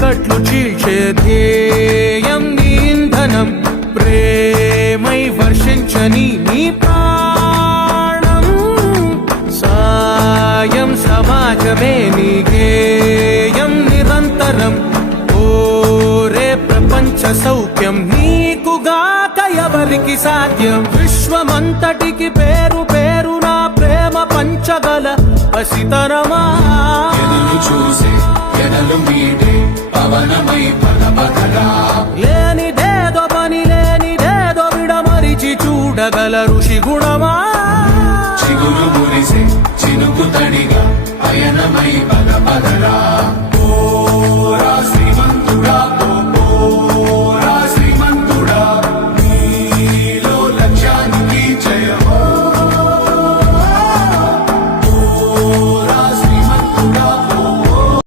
చీకట్లు చీల్చే ధ్యేయం నీ ఇంధనం ప్రేమై వర్షించని నీ ప్రాణం సాయం సమాజమే నీ గేయం నిరంతరం ఓరే ప్రపంచ సౌఖ్యం నీకుగాక ఎవరికి సాధ్యం విశ్వమంతటికి పేరు పేరు నా ప్రేమ పంచగల పసితరమా చూసే ఎదలు మీటే పవనమై పదపదరా లేనిదేదో పని లేనిదేదో విడమరిచి చూడగల ఋషి గుణమా చిగురు మురిసే చినుకు తడిగా అయనమై పదపదరా